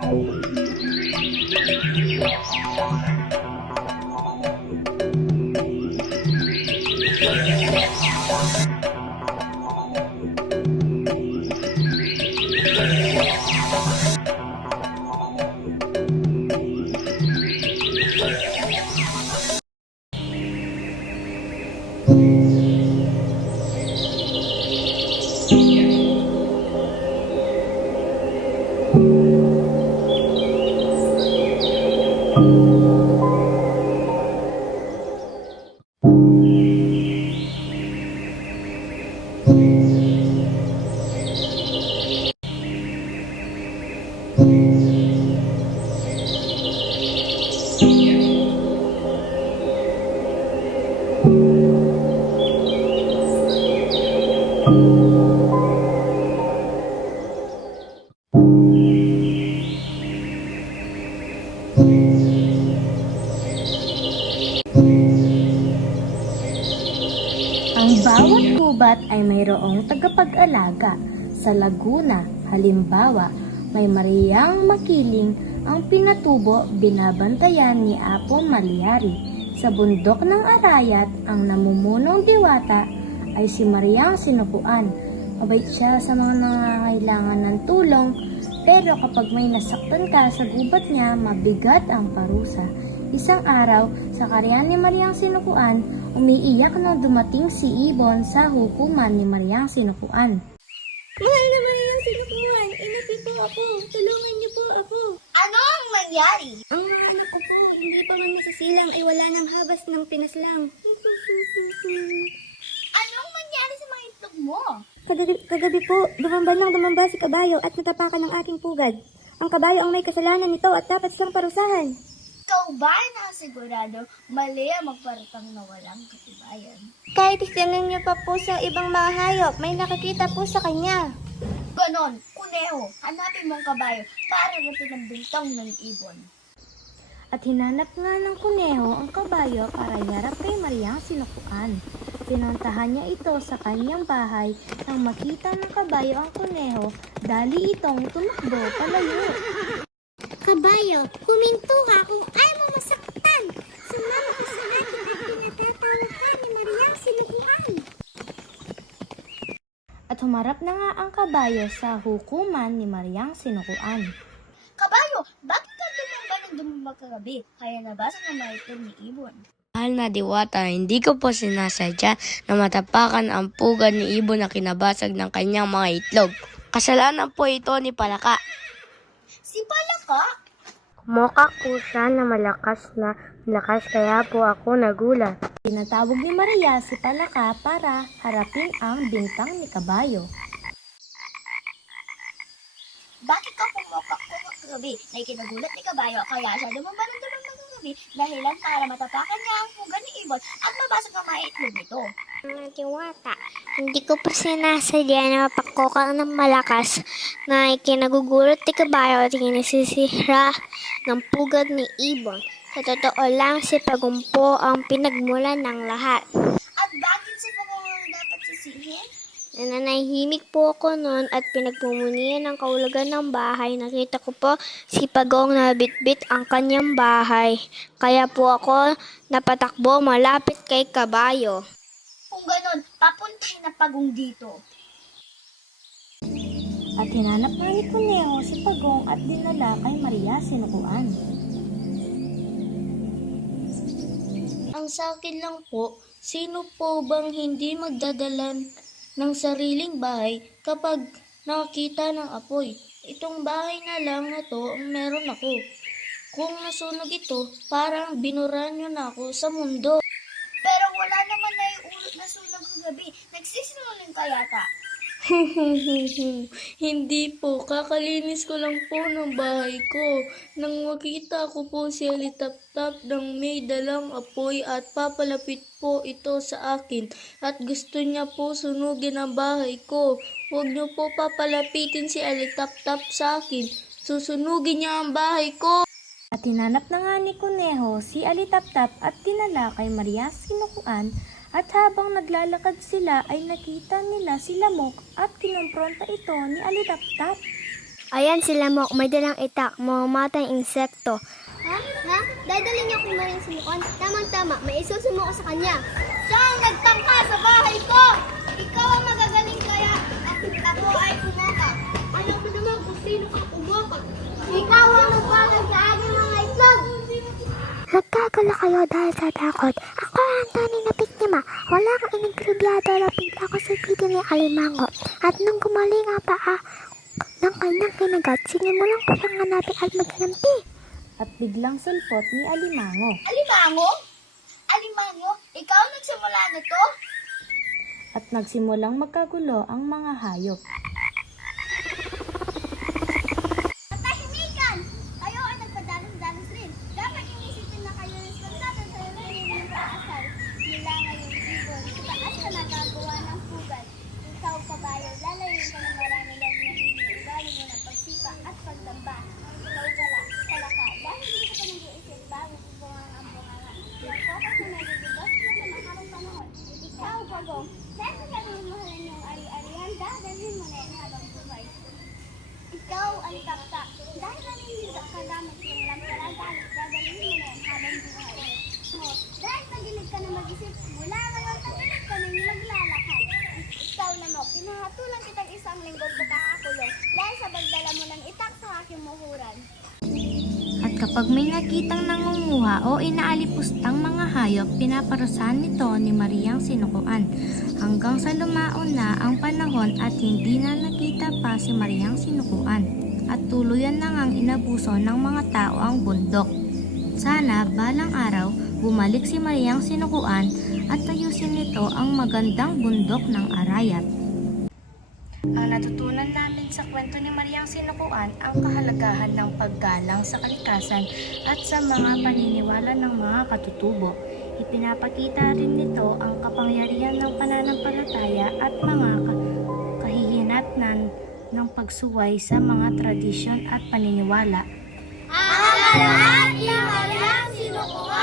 Thank you. Ang bawat gubat ay mayroong tagapag-alaga. Sa Laguna, halimbawa, may Mariang Makiling ang pinatubo binabantayan ni Apo Malyari. Sa bundok ng Arayat, ang namumunong diwata ay si Mariang Sinukuan. Mabait siya sa mga nangangailangan ng tulong, pero kapag may nasaktan ka sa gubat niya, mabigat ang parusa. Isang araw, sa karyan ni Mariang Sinukuan, umiiyak nang dumating si Ibon sa hukuman ni Mariang Sinukuan. Mahal na Mariang Sinukuan, inapi po ako. Tulungan niyo po ako. Ano ang nangyari? Ang mga anak ko po, hindi pa man nasisilang ay wala ng habas ng pinaslang. Anong nangyari sa mga itlog mo? Kagabi, kagabi po, dumamba lang dumamba si kabayo at natapakan ng aking pugad. Ang kabayo ang may kasalanan nito at dapat siyang parusahan. So ba na sigurado mali ang magparatang na walang katibayan? Kahit itanong niyo pa po sa ibang mga hayop, may nakakita po sa kanya. Ganon, kuneho, hanapin mong kabayo para gusto ng bintang ng ibon. At hinanap nga ng kuneho ang kabayo para yarap kay Mariang Sinukuan. Pinuntahan niya ito sa kanyang bahay nang makita ng kabayo ang kuneho, dali itong tumakbo palayo. Kabayo, huminto ka kung ayaw mo masaktan. Sumama ka sa akin at pinatatawag ka ni Mariang Sinukuan. At humarap na nga ang kabayo sa hukuman ni Mariang Sinukuan. Kabayo, bakit ka tumamba ng dumamba kagabi? Kaya nabasa ng mga itlog ni ibon. Mahal na diwata, hindi ko po sinasadya na matapakan ang pugad ni Ibon na kinabasag ng kanyang mga itlog. Kasalanan po ito ni Palaka. Si Palaka? Mukha po siya na malakas na malakas kaya po ako nagulat. Tinatawag ni Maria si Palaka para harapin ang bintang ni kabayo. Bakit ka pumukak pumukak kagabi? Na ikinagulat ni kabayo kaya siya dumamba ng dumamba kagabi dahilan para matapakan niya ang puga ni ibon at mabasag ang mga itlog nito. Mga diwata, hindi ko pa sinasadya na mapakokang ng malakas na ikinagugulat ni kabayo at ikinasisira ng pugad ni Ibon. Sa totoo lang, si Pagumpo ang pinagmulan ng lahat. At bakit si Pagong dapat sisihin? Nananahimik po ako noon at pinagpumunian ng kaulagan ng bahay. Nakita ko po si Pagong na bitbit ang kanyang bahay. Kaya po ako napatakbo malapit kay kabayo. Kung ganon, papuntahin na Pagong dito. At hinanap nga ni Kuneho si Pagong at dinala kay Maria Sinukuan. Ang sa akin lang po, sino po bang hindi magdadalan ng sariling bahay kapag nakakita ng apoy? Itong bahay na lang na to ang meron ako. Kung nasunog ito, parang binuran nyo na ako sa mundo. Pero wala naman na yung ulot na sunog kagabi. Nagsisinungaling ka yata. Hindi po, kakalinis ko lang po ng bahay ko. Nang makita ko po si Alitap-tap ng may dalang apoy at papalapit po ito sa akin at gusto niya po sunugin ang bahay ko. Huwag niyo po papalapitin si Alitap-tap sa akin. Susunugin niya ang bahay ko. At hinanap na nga ni Kuneho si Alitaptap at dinala kay Maria Sinukuan at habang naglalakad sila ay nakita nila si Lamok at kinumpronta ito ni Alitaptap. Ayan sila mo, may dalang itak, mamamatay insekto. Ha? Ha? Dadalhin niyo kung maring sumukan? Tamang-tama, may isusumuko sa kanya. Siya ang nagtangka sa bahay ko! Ikaw ang magagaling kaya ako ay kumaka. Alam mo naman kung sino ka kumaka. Ikaw ang nagpagod sa aking mga itlog! Nagkagala kayo dahil sa takot. Ako ang tunay na biktima. Wala kang inigrubyado na bigla ko sa video ni Alimango. At nung gumaling ang paa ng kanyang kinagat, sinimulan ko siyang hanapin at magkanampi. At biglang sulpot ni Alimango. Alimango? Alimango? Ikaw ang nagsimula nito? At nagsimulang magkagulo ang mga hayop. Katahimikan! Kayo ay nagpadalos-dalos rin. Dapat inisipin na kayo ng sponsatan sa lalim ng paasal. Nila ngayong ibon. Sa taas ka nagagawa ng pugad. Ikaw, kabayo, lalayin ka ng marami lang na iniugali mo ng pagsipa at pagdamba. Ikaw pala, kalaka. Dahil hindi ka pa nag-iisip bago bunganga ang bunganga. Yung focus na nagigibos na sa mahabang panahon. Ikaw, pagong, dahil sa nagmamahalan yung ari-arihan, dadalhin mo na yan habang buhay. Ang taktak. Dahil naniniga ka gamit ng lampalaga, dadalhin mo na yan habang buhay mo. Dahil tagilig ka na mag-isip, mula ngayon tagilig ka na maglalakad. Ikaw na mo, pinahatulan kitang isang linggo pagkakakulong dahil sa pagdala mo ng itak sa aking muhuran. At kapag may nakitang nangunguha o inaalipustang mga hayop, pinaparusahan nito ni Mariang sinukuan. Hanggang sa lumaon na ang panahon at hindi na nakita pa si Mariang sinukuan. At tuluyan na ngang inabuso ng mga tao ang bundok. Sana balang araw bumalik si Mariang sinukuan at ayusin nito ang magandang bundok ng Arayat. Ang natutunan namin sa kwento ni Mariang Sinukuan ang kahalagahan ng paggalang sa kalikasan at sa mga paniniwala ng mga katutubo. Ipinapakita rin nito ang kapangyarihan ng pananampalataya at mga ka- kahihinatnan ng pagsuway sa mga tradisyon at paniniwala. Ang walang sinukuhan!